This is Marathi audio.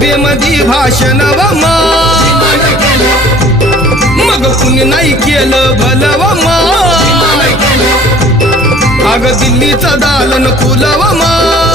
सभेमध्ये भाषण व माय, मग कुणी नाही केलं भलं व माय, अग दिल्लीचं दालन फुलं व माय.